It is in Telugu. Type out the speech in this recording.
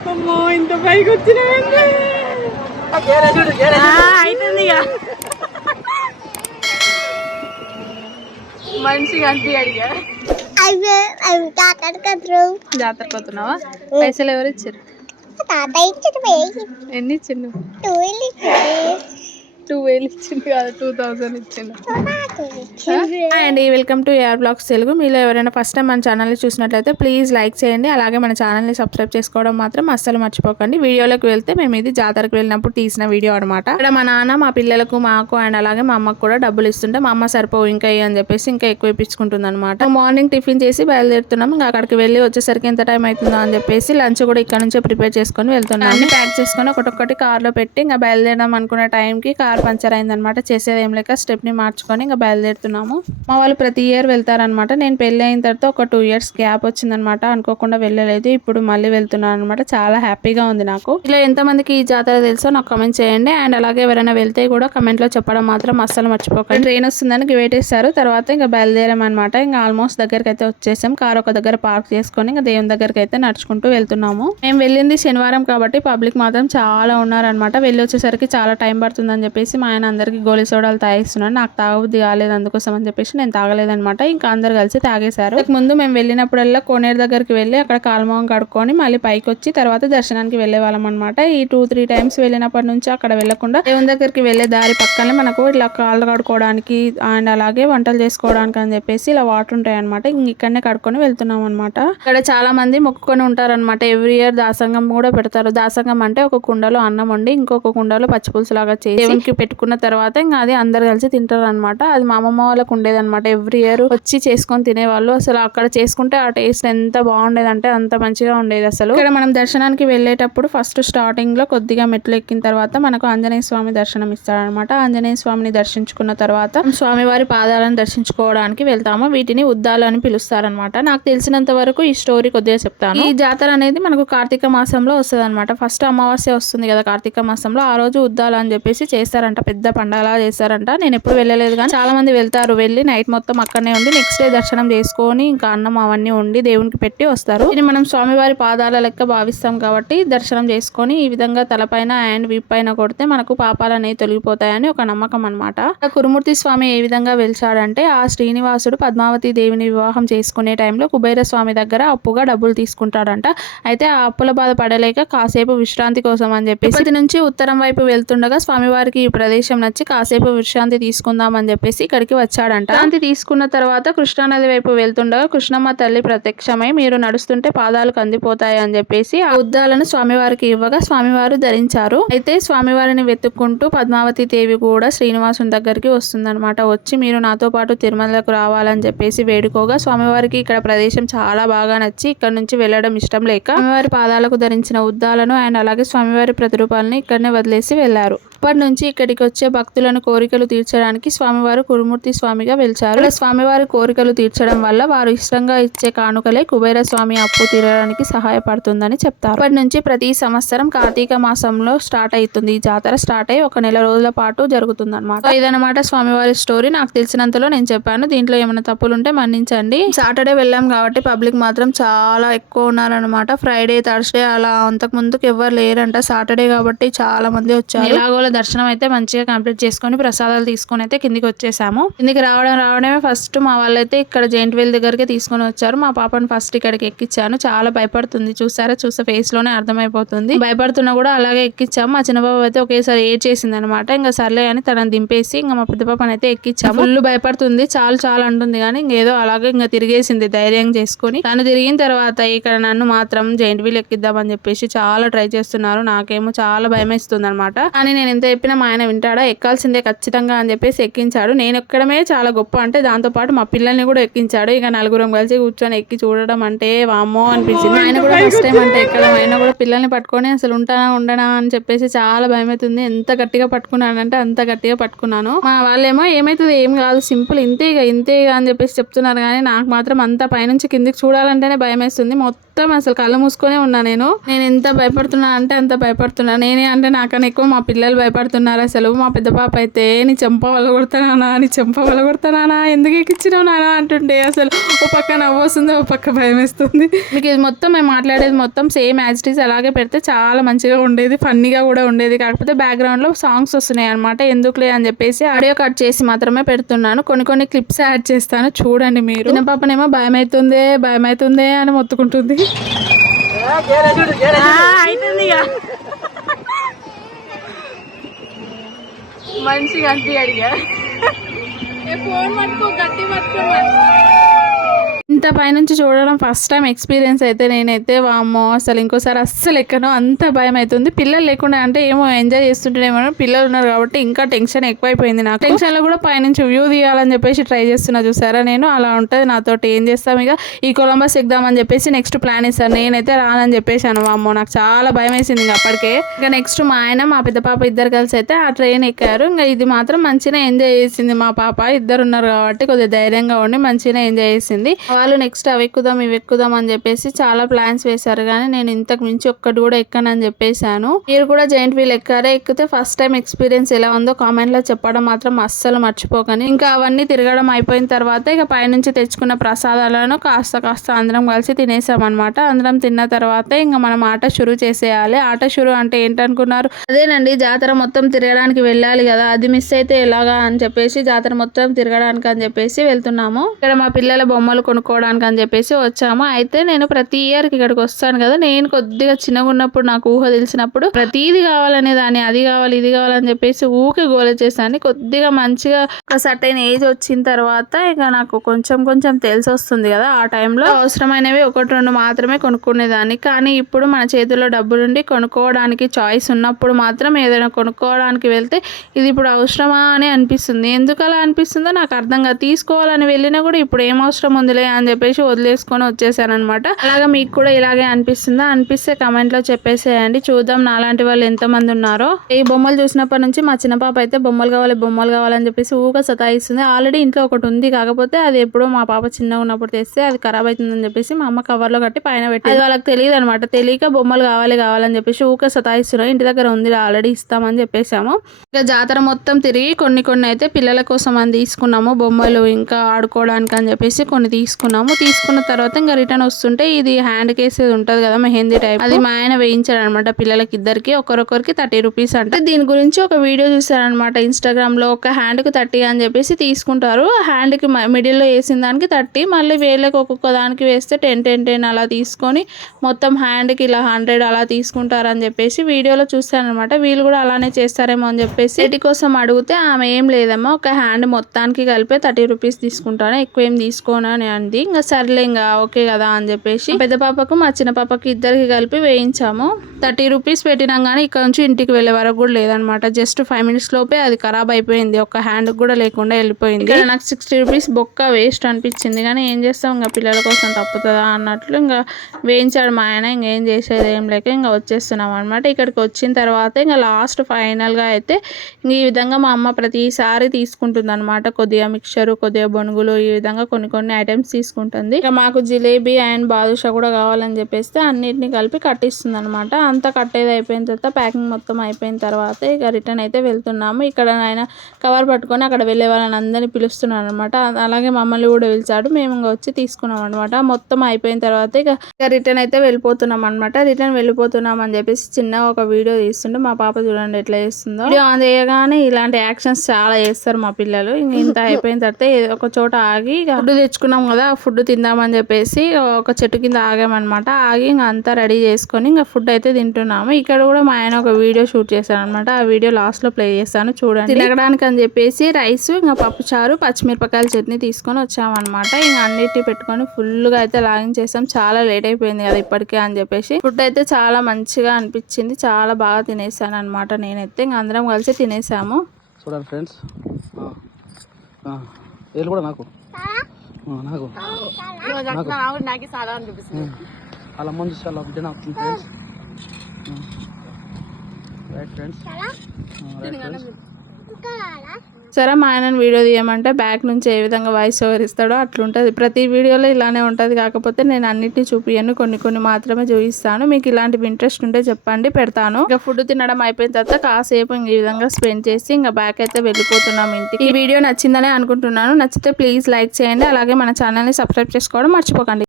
అమ్మో ఇంత పైకి వచ్చినాయండి అవుతుంది ఇక. మనిషిగా అనిపించాడు ఇక జాతరకు పోతున్నావా? పైసలు ఎవరు ఇచ్చారు? తాత వేసి ఎన్ని ఇచ్చిండు. టూ వేలు ఇచ్చిండు కాదు టూ థౌసండ్ హాయ్ అండి welcome to AR blogs Telugu. మీలో ఎవరైనా ఫస్ట్ టైం మన ఛానల్ని చూసినట్లయితే ప్లీజ్ లైక్ చేయండి. అలాగే మన ఛానల్ని సబ్స్క్రైబ్ చేసుకోవడం మాత్రం అస్సలు మర్చిపోకండి. వీడియోలోకి వెళ్తే మేము ఇది జాతరకు వెళ్ళినప్పుడు తీసిన వీడియో అనమాట ఇక్కడ మా నాన్న మా పిల్లలకు మాకు అండ్ అలాగే మా అమ్మకు కూడా డబ్బులు ఇస్తుంటే మా అమ్మ సరిపోవు ఇంకా అని చెప్పేసి ఇంకా ఎక్కువ ఇప్పించుకుంటుంది అనమాట మార్నింగ్ టిఫిన్ చేసి బయలుదేరుతున్నాం. ఇంకా అక్కడికి వెళ్ళి వచ్చేసరికి ఎంత టైం అవుతుందో అని చెప్పేసి లంచ్ కూడా ఇక్కడ నుంచే ప్రిపేర్ చేసుకొని వెళ్తున్నాం అన్ని ప్యాక్ చేసుకొని ఒకటొక్కటి కార్లో పెట్టి ఇంకా బయలుదేరదాం అనుకున్న టైంకి కార్ పంచర్ అయిందనమాట. చేసేది ఏం లేక స్టెప్ని మార్చుకొని ఇంకా బయలుదేరుతున్నాము. మా వాళ్ళు ప్రతి ఇయర్ వెళ్తారనమాట. నేను పెళ్ళి అయిన తర్వాత ఒక టూ ఇయర్స్ గ్యాప్ వచ్చిందనమాట. అనుకోకుండా వెళ్ళలేదు. ఇప్పుడు మళ్ళీ వెళ్తున్నాను అనమాట చాలా హ్యాపీగా ఉంది నాకు. ఇలా ఎంతమందికి ఈ జాతర తెలుసో నాకు కమెంట్ చేయండి. అండ్ అలాగే ఎవరైనా వెళ్తే కూడా కమెంట్లో చెప్పడం మాత్రం అస్సలు మర్చిపోకండి. ట్రైన్ వస్తుందని వెయిట్ చేస్తారు తర్వాత ఇంకా బయలుదేరామన్నమాట అనమాట ఇంకా ఆల్మోస్ట్ దగ్గరికి అయితే వచ్చేసాం. కార్ ఒక దగ్గర పార్క్ చేసుకొని ఇంకా దేవుని దగ్గరికి అయితే నడుచుకుంటూ వెళ్తున్నాము. మేము వెళ్ళింది శనివారం కాబట్టి పబ్లిక్ మాత్రం చాలా ఉన్నారనమాట. వెళ్ళి వచ్చేసరికి చాలా టైం పడుతుందని చెప్పేసి మా ఆయన అందరికి గోలీ సోడాలు తాగిస్తున్నాడు. నాకు తాగబుద్ధి కాలేదు అందుకోసం అని చెప్పేసి నేను తాగలేదనమాట ఇంకా అందరు కలిసి తాగేశారు. ముందు మేము వెళ్ళినప్పుడల్లా కోనేరు దగ్గరికి వెళ్ళి అక్కడ కాలుమోహం కడుక్కొని మళ్ళీ పైకి వచ్చి తర్వాత దర్శనానికి వెళ్ళే వాళ్ళం అనమాట ఈ టూ త్రీ టైమ్స్ వెళ్ళినప్పటి నుంచి అక్కడ వెళ్ళకుండా దేవుని దగ్గరికి వెళ్ళే దారి పక్కనే మనకు ఇలా కాళ్ళు కడుక్కోవడానికి అండ్ అలాగే వంటలు చేసుకోవడానికి అని చెప్పేసి ఇలా వాటర్ ఉంటాయి అనమాట ఇక్కడనే కడుక్కొని వెళ్తున్నాం అనమాట ఇక్కడ చాలా మంది మొక్కుకొని ఉంటారన్నమాట. ఎవ్రీ ఇయర్ దాసంగం కూడా పెడతారు. దాసంగం అంటే ఒక కుండలో అన్నం వండి ఇంకొక కుండలో పచ్చిపులుసు లాగా చేసి దేవునికి పెట్టుకున్న తర్వాత ఇంకా అది అందరు కలిసి తింటారు అనమాట అది మా అమ్మమ్మ వాళ్ళకు ఉండేది అనమాట ఎవ్రీ ఇయర్ వచ్చి చేసుకొని తినేవాళ్ళు. అసలు అక్కడ చేసుకుంటే ఆ టేస్ట్ ఎంత బాగుండేది అంటే అంత మంచిగా ఉండేది అసలు. ఇక్కడ మనం దర్శనానికి వెళ్ళేటప్పుడు ఫస్ట్ స్టార్టింగ్లో కొద్దిగా మెట్లు ఎక్కిన తర్వాత మనకు ఆంజనేయ స్వామి దర్శనం ఇస్తాడనమాట ఆంజనేయ స్వామిని దర్శించుకున్న తర్వాత స్వామివారి పాదాలను దర్శించుకోవడానికి వెళ్తాము. వీటిని ఉద్దాలు అని పిలుస్తారనమాట నాకు తెలిసినంత వరకు ఈ స్టోరీ కొద్దిగా చెప్తాను. ఈ జాతర అనేది మనకు కార్తీక మాసంలో వస్తుంది అనమాట ఫస్ట్ అమావాస్య వస్తుంది కదా కార్తీక మాసంలో. ఆ రోజు ఉద్దాలు అని చెప్పేసి చేస్తారు. చేస్తారంట పెద్ద పండగలా చేస్తారంట. నేను ఎప్పుడు వెళ్ళలేదు కానీ చాలా మంది వెళ్తారు. వెళ్ళి నైట్ మొత్తం అక్కడనే ఉండి నెక్స్ట్ డే దర్శనం చేసుకొని ఇంకా అన్నం అవన్నీ ఉండి దేవునికి పెట్టి వస్తారు. ఇది మనం స్వామివారి పాదాల లెక్క భావిస్తాం కాబట్టి దర్శనం చేసుకొని ఈ విధంగా తలపైన అండ్ వీప్ పైన కొడితే మనకు పాపాలు అనేవి తొలగిపోతాయని ఒక నమ్మకం అనమాట కురుమూర్తి స్వామి ఏ విధంగా వెలిచాడంటే ఆ శ్రీనివాసుడు పద్మావతి దేవిని వివాహం చేసుకునే టైంలో కుబేర స్వామి దగ్గర అప్పుగా డబ్బులు తీసుకుంటాడంట. అయితే ఆ అప్పుల బాధ పడలేక కాసేపు విశ్రాంతి కోసం అని చెప్పేసి నుంచి ఉత్తరం వైపు వెళ్తుండగా స్వామివారికి ఈ ప్రదేశం నచ్చి కాసేపు విశ్రాంతి తీసుకుందాం అని చెప్పేసి ఇక్కడికి వచ్చాడంట. శాంతి తీసుకున్న తర్వాత కృష్ణానది వైపు వెళ్తుండగా కృష్ణమ్మ తల్లి ప్రత్యక్షమై మీరు నడుస్తుంటే పాదాలు కందిపోతాయి అని చెప్పేసి ఆ ఉద్దాలను స్వామివారికి ఇవ్వగా స్వామివారు ధరించారు. అయితే స్వామివారిని వెతుక్కుంటూ పద్మావతి దేవి కూడా శ్రీనివాసుని దగ్గరికి వస్తుందన్నమాట. వచ్చి మీరు నాతో పాటు తిరుమలకు రావాలని చెప్పేసి వేడుకోగా స్వామివారికి ఇక్కడ ప్రదేశం చాలా బాగా నచ్చి ఇక్కడ నుంచి వెళ్ళడం ఇష్టం లేక స్వామివారి పాదాలకు ధరించిన ఉద్దాలను అండ్ అలాగే స్వామివారి ప్రతిరూపాలని ఇక్కడనే వదిలేసి వెళ్ళారు అప్పటి నుంచి ఇక్కడికి వచ్చే భక్తులను కోరికలు తీర్చడానికి స్వామివారు కురుమూర్తి స్వామిగా వెలిచారు. స్వామివారి కోరికలు తీర్చడం వల్ల వారు ఇష్టంగా ఇచ్చే కానుకలే కుబేర స్వామి అప్పు తీరడానికి సహాయపడుతుందని చెప్తారు. అప్పటి నుంచి ప్రతి సంవత్సరం కార్తీక మాసంలో స్టార్ట్ అవుతుంది. ఈ జాతర స్టార్ట్ అయ్యి ఒక నెల రోజుల పాటు జరుగుతుంది అనమాట ఇదనమాట స్వామివారి స్టోరీ. నాకు తెలిసినంతలో నేను చెప్పాను. దీంట్లో ఏమైనా తప్పులు ఉంటే మన్నించండి. సాటర్డే వెళ్ళాం కాబట్టి పబ్లిక్ మాత్రం చాలా ఎక్కువ ఉన్నారనమాట ఫ్రైడే థర్స్డే అలా అంతకు ముందుకు ఎవరు లేరంట. సాటర్డే కాబట్టి చాలా మంది వచ్చారు. ఎలాగోల దర్శనం అయితే మంచిగా కంప్లీట్ చేసుకొని ప్రసాదాలు తీసుకొని అయితే కిందికి వచ్చేసాము. కిందికి రావడం రావడమే ఫస్ట్ మా వాళ్ళైతే ఇక్కడ జైంట్ వీల్ దగ్గరికి తీసుకొని వచ్చారు. మా పాపను ఫస్ట్ ఇక్కడికి ఎక్కించాను చాలా భయపడుతుంది. చూసారా? చూస్తే ఫేస్లోనే అర్థమైపోతుంది. భయపడుతున్నా కూడా అలాగే ఎక్కించాము మా చిన్న బాబు అయితే ఒకేసారి ఏ చేసింది అనమాట ఇంకా సర్లే అని తనని దింపేసి ఇంకా మా పెద్ద పాపని అయితే ఎక్కించాము ఫుల్ భయపడుతుంది. చాలు చాలు అంటుంది కానీ ఇంకేదో అలాగే ఇంకా తిరిగేసింది ధైర్యం చేసుకొని. తను తిరిగిన తర్వాత ఇక్కడ నన్ను మాత్రం జైంట్ వీల్ ఎక్కిద్దామని చెప్పేసి చాలా ట్రై చేస్తున్నారు. నాకేమో చాలా భయం వేస్తుంది అనమాట కానీ నేను ఎంత చెప్పినా మా ఆయన వింటాడా? ఎక్కాల్సిందే ఖచ్చితంగా అని చెప్పేసి ఎక్కించాడు. నేను ఎక్కడమే చాలా గొప్ప అంటే దాంతో పాటు మా పిల్లల్ని కూడా ఎక్కించాడు. ఇక నలుగురం కలిసి కూర్చొని ఎక్కి చూడడం అంటే వామ్మో అనిపించింది. ఆయన కూడా ఫస్ట్ టైం అంటే ఎక్కడం. అయినా కూడా పిల్లల్ని పట్టుకొని అసలు ఉంటానా ఉండనా అని చెప్పేసి చాలా భయం అవుతుంది ఎంత గట్టిగా పట్టుకున్నానంటే అంత గట్టిగా పట్టుకున్నాను. మా వాళ్ళేమో ఏమైతుంది? ఏం కాదు సింపుల్ ఇంతే ఇక ఇంతే అని చెప్పేసి చెప్తున్నారు. కానీ నాకు మాత్రం అంత పైనుంచి కిందికి చూడాలంటేనే భయం వేస్తుంది మొత్తం అసలు కళ్ళు మూసుకొనే ఉన్నా నేను. నేను ఎంత భయపడుతున్నా అంటే అంత భయపడుతున్నా. నేనే అంటే నాకన్నా ఎక్కువ మా పిల్లలు భయపడుతున్నారు. అసలు మా పెద్ద పాప అయితే నీ చెంప వలగొడతానా నీ? చెంప వలగొడతానా ఎందుకు ఎక్కిచ్చినావు నానా అంటుంటే అసలు ఓ పక్క నవ్వు వస్తుంది ఓ పక్క భయం వేస్తుంది మీకు ఇది మొత్తం మేము మాట్లాడేది మొత్తం సేమ్ యాజిటీస్ అలాగే పెడితే చాలా మంచిగా ఉండేది. ఫన్నీగా కూడా ఉండేది. కాకపోతే బ్యాక్గ్రౌండ్లో సాంగ్స్ వస్తున్నాయి అనమాట ఎందుకులే అని చెప్పేసి ఆడియో కట్ చేసి మాత్రమే పెడుతున్నాను. కొన్ని కొన్ని క్లిప్స్ యాడ్ చేస్తాను. చూడండి మీరు. చిన్న పాపనేమో భయం అవుతుందే భయం అవుతుందే అని మొత్తుకుంటుంది. అవుతుంది మంచిగా అనిపి అడిగా. ఫోన్ పట్టుకో గట్టి పట్టుకో ఇంత పైనుంచి చూడడం ఫస్ట్ టైం ఎక్స్పీరియన్స్ అయితే నేనైతే వామ్మో అసలు ఇంకోసారి అస్సలు ఎక్కను అంత భయం అవుతుంది పిల్లలు లేకుండా అంటే ఏమో ఎంజాయ్ చేస్తుంటేనేమో పిల్లలు ఉన్నారు కాబట్టి ఇంకా టెన్షన్ ఎక్కువైపోయింది నాకు. టెన్షన్లో కూడా పైనుంచి వ్యూ తీయాలని చెప్పేసి ట్రై చేస్తున్నా చూసారా? నేను అలా ఉంటుంది నాతో ఏం చేస్తాం ఇక? ఈ కొలంబస్ ఎక్కుదామని చెప్పేసి నెక్స్ట్ ప్లాన్ ఇస్తాను నేనైతే రానని చెప్పేసాను వామ్మో నాకు చాలా భయం వేసింది ఇంకా అప్పటికే. ఇంకా నెక్స్ట్ మా ఆయన మా పెద్ద పాప ఇద్దరు కలిసి అయితే ఆ ట్రైన్ ఎక్కారు. ఇంకా ఇది మాత్రం మంచిగా ఎంజాయ్ చేసింది మా పాప. ఇద్దరు ఉన్నారు కాబట్టి కొద్దిగా ధైర్యంగా ఉండి మంచిగా ఎంజాయ్ చేసింది. వాళ్ళు నెక్స్ట్ అవి ఎక్కుదాం ఇవి ఎక్కుదాం అని చెప్పేసి చాలా ప్లాన్స్ వేశారు. కానీ నేను ఇంతకు మించి ఒక్కటి కూడా ఎక్కనని చెప్పేశాను. మీరు కూడా జైంట్ వీల్ ఎక్కారే ఎక్కితే ఫస్ట్ టైం ఎక్స్పీరియన్స్ ఎలా ఉందో కామెంట్లో చెప్పడం మాత్రం అస్సలు మర్చిపోకండి. ఇంకా అవన్నీ తిరగడం అయిపోయిన తర్వాత ఇక పైనుంచి తెచ్చుకున్న ప్రసాదాలను కాస్త కాస్త అందరం కలిసి తినేసామన్నమాట. అందరం తిన్న తర్వాత ఇంకా మనం ఆట షురు చేసేయాలి. ఆట షురు అంటే ఏంటనుకున్నారు? అదేనండి జాతర మొత్తం తిరగడానికి వెళ్ళాలి కదా అది మిస్ అయితే ఎలాగా అని చెప్పేసి జాతర మొత్తం తిరగడానికి అని చెప్పేసి వెళ్తున్నాము. ఇక్కడ మా పిల్లల బొమ్మలు చూసుకోవడానికి అని చెప్పేసి వచ్చాము. అయితే నేను ప్రతి ఇయర్ ఇక్కడికి వస్తాను కదా నేను కొద్దిగా చిన్నగా ఉన్నప్పుడు నాకు ఊహ తెలిసినప్పుడు ప్రతిది కావాలనే దాన్ని అది కావాలి ఇది కావాలని చెప్పేసి ఊకే గోల చేశాను. కొద్దిగా మంచిగా ఒక సర్టైన్ ఏజ్ వచ్చిన తర్వాత ఇక నాకు కొంచెం కొంచెం తెలిసి వస్తుంది కదా ఆ టైంలో అవసరమైనవి ఒకటి రెండు మాత్రమే కొనుక్కునేదాన్ని. కానీ ఇప్పుడు మన చేతిలో డబ్బులుండి కొనుక్కోవడానికి చాయిస్ ఉన్నప్పుడు మాత్రం ఏదైనా కొనుక్కోవడానికి వెళ్తే ఇది ఇప్పుడు అవసరమా అని అనిపిస్తుంది. ఎందుకు అలా అనిపిస్తుందో నాకు అర్థం కాదు. తీసుకోవాలని వెళ్ళినా కూడా ఇప్పుడు ఏం అవసరం ఉందిలే అని చెప్పేసి వదిలేసుకొని వచ్చేసాను అనమాట అలాగా మీకు కూడా ఇలాగే అనిపిస్తుందా? అనిపిస్తే కమెంట్లో చెప్పేసేయండి. చూద్దాం నాలాంటి వాళ్ళు ఎంతమంది ఉన్నారో. ఈ బొమ్మలు చూసినప్పటి నుంచి మా చిన్న పాప అయితే బొమ్మలు కావాలి బొమ్మలు కావాలని చెప్పేసి ఊగా సతాయిస్తుంది. ఆల్రెడీ ఇంట్లో ఒకటి ఉంది కాకపోతే అది ఎప్పుడో మా పాప చిన్నగా ఉన్నప్పుడు తెస్తే అది ఖరాబ్ అవుతుందని చెప్పేసి మా అమ్మ కవర్లో కట్టి పైన పెట్టి అది వాళ్ళకి తెలియదు అనమాట తెలియక బొమ్మలు కావాలి కావాలని చెప్పేసి ఊక సతాయిస్తున్నారు. ఇంటి దగ్గర ఉంది ఆల్రెడీ ఇస్తామని చెప్పేసాము ఇక జాతర మొత్తం తిరిగి కొన్ని కొన్ని అయితే పిల్లల కోసం అని తీసుకున్నాము. బొమ్మలు ఇంకా ఆడుకోవడానికి అని చెప్పేసి కొన్ని తీసుకున్నాము. తీసుకున్న తర్వాత ఇంకా రిటర్న్ వస్తుంటే ఇది హ్యాండ్ కేసేది ఉంటుంది కదా మెహందీ టైప్. అది మా ఆయన వేయించాడు అనమాట పిల్లలకి ఇద్దరికి ఒకరొకరికి థర్టీ రూపీస్ అంటే. దీని గురించి ఒక వీడియో చూసారనమాట ఇన్స్టాగ్రామ్లో ఒక హ్యాండ్కు థర్టీ అని చెప్పేసి తీసుకుంటారు. హ్యాండ్కి మిడిల్లో వేసిన దానికి థర్టీ. మళ్ళీ వేళ్ళకి ఒక్కొక్క దానికి వేస్తే టెన్ టెన్ టెన్ అలా తీసుకొని మొత్తం హ్యాండ్కి ఇలా హండ్రెడ్ అలా తీసుకుంటారని చెప్పేసి వీడియోలో చూస్తానమాట వీళ్ళు కూడా అలానే చేస్తారేమో అని చెప్పేసి వీటి కోసం అడిగితే ఆమె ఏం లేదమ్మా ఒక హ్యాండ్ మొత్తానికి కలిపే థర్టీ రూపీస్ తీసుకుంటాను ఎక్కువ ఏం తీసుకోను అని అంది. ఇంకా సర్లే ఇంకా ఓకే కదా అని చెప్పేసి పెద్ద పాపకు మా చిన్న పాపకి ఇద్దరికి కలిపి వేయించాము. థర్టీ రూపీస్ పెట్టినాం కానీ ఇక్కడ నుంచి ఇంటికి వెళ్ళే వరకు కూడా లేదనమాట జస్ట్ ఫైవ్ మినిట్స్ లోపే అది ఖరాబ్ అయిపోయింది. ఒక హ్యాండ్ కూడా లేకుండా వెళ్ళిపోయింది. నాకు సిక్స్టీ రూపీస్ బొక్క వేస్ట్ అనిపించింది కానీ ఏం చేస్తాం? ఇంకా పిల్లల కోసం తప్పుతుందా అన్నట్లు ఇంకా వేయించాడు మా ఆయన. ఇంకేం చేసేది ఏం లేక ఇంకా వచ్చేస్తున్నాం అనమాట ఇక్కడికి వచ్చిన తర్వాత ఇంకా లాస్ట్ ఫైనల్గా అయితే ఇంక ఈ విధంగా మా అమ్మ ప్రతిసారి తీసుకుంటుంది అనమాట కొద్దిగా మిక్చరు కొద్దిగా బొనుగులు ఈ విధంగా కొన్ని కొన్ని ఐటమ్స్ తీసుకుంటుంది. ఇక మాకు జిలేబీ అండ్ బాదుషా కూడా కావాలని చెప్పేస్తే అన్నిటిని కలిపి కట్టిస్తుంది అనమాట అంతా కట్టేది అయిపోయిన తర్వాత ప్యాకింగ్ మొత్తం అయిపోయిన తర్వాత ఇక రిటర్న్ అయితే వెళ్తున్నాము. ఇక్కడ ఆయన కవర్ పట్టుకొని అక్కడ వెళ్ళే వాళ్ళని అందరినీ పిలుస్తున్నాను అనమాట అలాగే మమ్మల్ని కూడా పిలిచాడు. మేము ఇంకా వచ్చి తీసుకున్నాం అనమాట మొత్తం అయిపోయిన తర్వాత ఇక రిటర్న్ అయితే వెళ్ళిపోతున్నాం అనమాట రిటర్న్ వెళ్ళిపోతున్నాం అని చెప్పేసి చిన్న ఒక వీడియో తీస్తుంటే మా పాప చూడండి ఎట్లా చేస్తుందో. వీడియో ఆన్ చేయగానే ఇలాంటి యాక్షన్స్ చాలా చేస్తారు మా పిల్లలు. ఇంత అయిపోయిన తర్వాత ఏదో ఒక చోట ఆగి ఫుడ్ తెచ్చుకున్నాం కదా ఫుడ్ తిందామని చెప్పేసి ఒక చెట్టు కింద ఆగామన్నమాట. ఆగి ఇంకా అంతా రెడీ చేసుకొని ఇంకా ఫుడ్ అయితే తింటున్నాము. ఇక్కడ కూడా మా ఆయన ఒక వీడియో షూట్ చేశాను అనమాట ఆ వీడియో లాస్ట్లో ప్లే చేస్తాను చూడండి. తినడానికి అని చెప్పేసి రైస్ ఇంకా పప్పు చారు పచ్చిమిరపకాయల చట్నీ తీసుకొని వచ్చామన్నమాట. ఇంకా అన్నిటి పెట్టుకొని ఫుల్గా అయితే లాగింగ్ చేసాం. చాలా లేట్ అయిపోయింది కదా ఇప్పటికే అని చెప్పేసి. ఫుడ్ అయితే చాలా మంచిగా అనిపించింది. చాలా బాగా తినేసాను అనమాట నేనైతే. ఇంకా అందరం కలిసి తినేసాము. చూడండి ఫ్రెండ్స్. వీళ్ళు కూడా నాకు. ఆ, నాకు ఉమ్. అలా ముందు చాలా బిడ్డ నాకు friends. Right friends. Right friends. ఇంకా రాలా? సరే మా ఆయనను వీడియో తీయమంటే బ్యాక్ నుంచి ఏ విధంగా వాయిస్ ఓవర్ ఇస్తాడో అట్లుంటుంది. ప్రతి వీడియోలో ఇలానే ఉంటుంది. కాకపోతే నేను అన్నిటిని చూపియను. కొన్ని కొన్ని మాత్రమే చూపిస్తాను. మీకు ఇలాంటివి ఇంట్రెస్ట్ ఉంటే చెప్పండి. పెడతాను. ఇంకా ఫుడ్ తినడం అయిపోయిన తర్వాత కాసేపు ఇంక ఈ విధంగా స్పెండ్ చేసి ఇంకా బ్యాక్ అయితే వెళ్ళిపోతున్నాం ఇంటికి. ఈ వీడియో నచ్చిందనే అనుకుంటున్నాను. నచ్చితే ప్లీజ్ లైక్ చేయండి. అలాగే మన ఛానల్ని సబ్స్క్రైబ్ చేసుకోవడం మర్చిపోకండి.